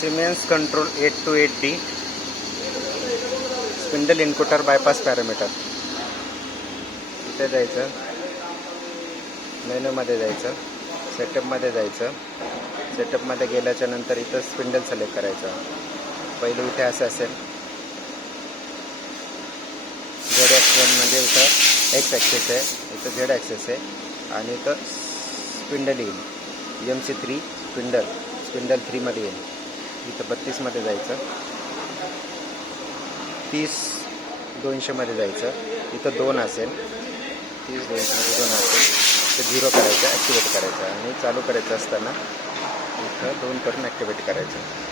Siemens control 828D spindle encoder bypass parameter. इथे जायचं, मेनूमध्ये जायचं, सेटअपमध्ये जायचं. सेटअपमध्ये गेल्याच्या नंतर इथं स्पिंडल सिलेक्ट करायचं. पहिलं इथे असं असेल Z1 म्हणजे इथं एक्स ॲक्सेस आहे, इथं Z ॲक्सेस आहे आणि इथं स्पिंडल येईल MC3 स्पिंडल 3 मध्ये येईल. इथं 32 मध्ये जायचं, 30-200 मध्ये जायचं. इथं 2 असेल, 30-200 मध्ये 2 असेल तर 0 करायचं, ॲक्टिवेट करायचं आणि चालू करायचं असताना इथं 2 करून ॲक्टिवेट करायचं.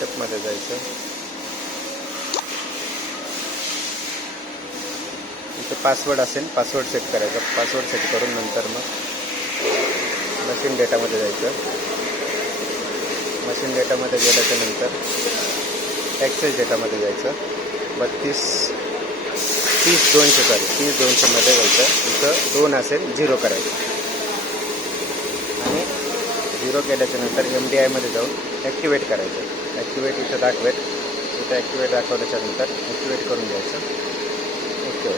सेटअपमध्ये जायचं, इथं पासवर्ड असेल, पासवर्ड सेट करायचा. पासवर्ड सेट करून नंतर मग मशीन डेटामध्ये जायचं. मशीन डेटामध्ये गेल्याच्या नंतर ॲक्सेस डेटामध्ये जायचं. 30-200 मध्ये जायचं. इथं 2 असेल, 0 करायचं आणि 0 केल्याच्या नंतर MDI मध्ये जाऊन ॲक्टिवेट करायचं. ॲक्टिवेट इथं दाखवेल, इथं ॲक्टिवेट दाखवल्याच्या नंतर ॲक्टिवेट करून घ्यायचं. ओके.